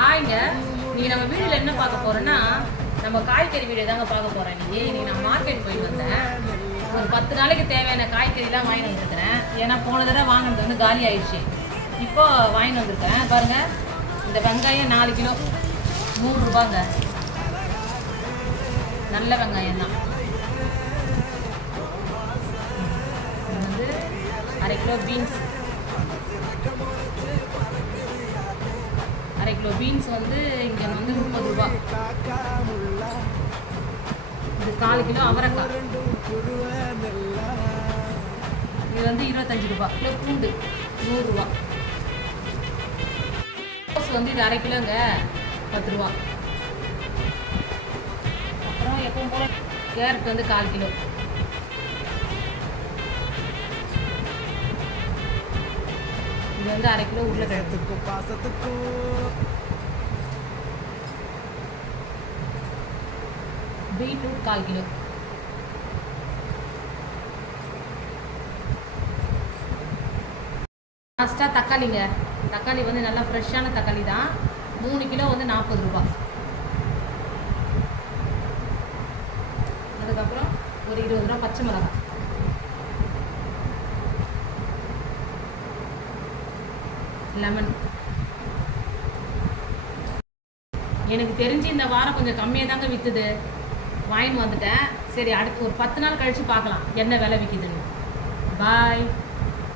ஹாய்ங்க, நீ நம்ம வீடியோவில் என்ன பார்க்க போகிறோன்னா நம்ம காய்கறி வீடியோ தாங்க பார்க்க போகிறேன். இன்னைக்கு நான் மார்க்கெட் போயிட்டு வந்தேன். ஒரு 10 நாளைக்கு தேவையான காய்கறிலாம் வாங்கிட்டு வந்துருக்கிறேன். ஏன்னா போன தடவை வாங்கினது வந்து காலி ஆயிடுச்சு. இப்போ வாங்கிட்டு வந்திருக்கேன். பாருங்கள், இந்த வெங்காயம் 4 கிலோ 100 ரூபாங்க. நல்ல வெங்காயம் தான். இது வந்து 1/2 கிலோ பீன்ஸ், 1/2 கிலோ பீன்ஸ் வந்து இங்கே வந்து 30 ரூபா. இது 4 கிலோ அவரைக்காய், இது வந்து 25 ரூபா. கிலோ பூண்டு 100 ரூபா. கோஸ் வந்து இது 1/2 கிலோங்க 10 ரூபா. அப்புறம் எப்பவும் போல கேரட் வந்து 1/4 கிலோ. இது வந்து 1/2 கிலோ உருளைக்கிழங்கு. Beetroot 1/4 kilo. லாஸ்ட்டாக தக்காளிங்க. தக்காளி வந்து நல்லா ஃப்ரெஷ்ஷான தக்காளி தான். 3 கிலோ வந்து 40 ரூபா. அதுக்கப்புறம் ஒரு 20 ரூபா பச்சை மிளகாய். லெமன். எனக்கு தெரிஞ்சு இந்த வாரம் கொஞ்சம் கம்மியாக தாங்க விற்றுது. வாங்கிட்டு வந்துட்டேன். சரி, அடுத்து ஒரு 10 நாள் கழித்து பார்க்கலாம் என்ன விலை விற்கிதுன்னு. பாய்.